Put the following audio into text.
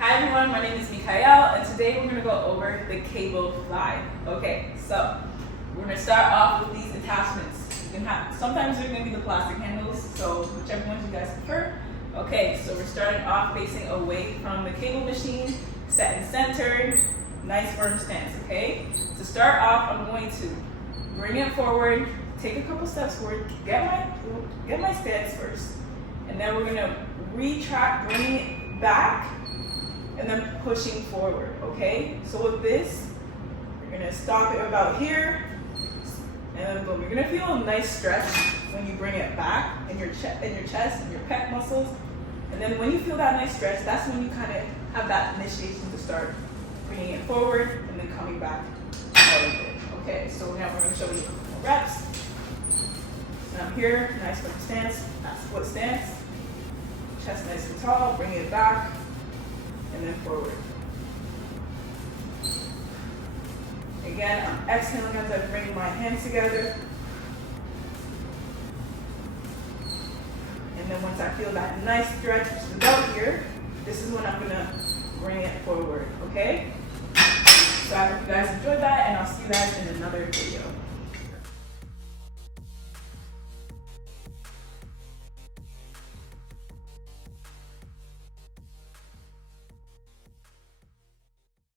Hi everyone, my name is Mikael, and today we're going to go over the cable fly. Okay, so we're going to start off with these attachments. You can have, sometimes they're going to be the plastic handles, so whichever ones you guys prefer. Okay, so we're starting off facing away from the cable machine, set and centered, nice firm stance, okay? To start off, I'm going to bring it forward, take a couple steps forward, get my stance first, and then we're going to retract, bringing it back, and then pushing forward, okay? So with this, you're gonna stop it about here, and then boom. You're gonna feel a nice stretch when you bring it back in your chest and your pec muscles. And then when you feel that nice stretch, that's when you kind of have that initiation to start bringing it forward and then coming back a little bit. Okay, so now we're gonna show you a couple more reps. And I'm here, nice firm stance, that's split stance. Chest nice and tall, bring it back, and then forward. Again, I'm exhaling as I bring my hands together. And then once I feel that nice stretch, which is about here, this is when I'm gonna bring it forward, okay? So I hope you guys enjoyed that, and I'll see you guys in another video.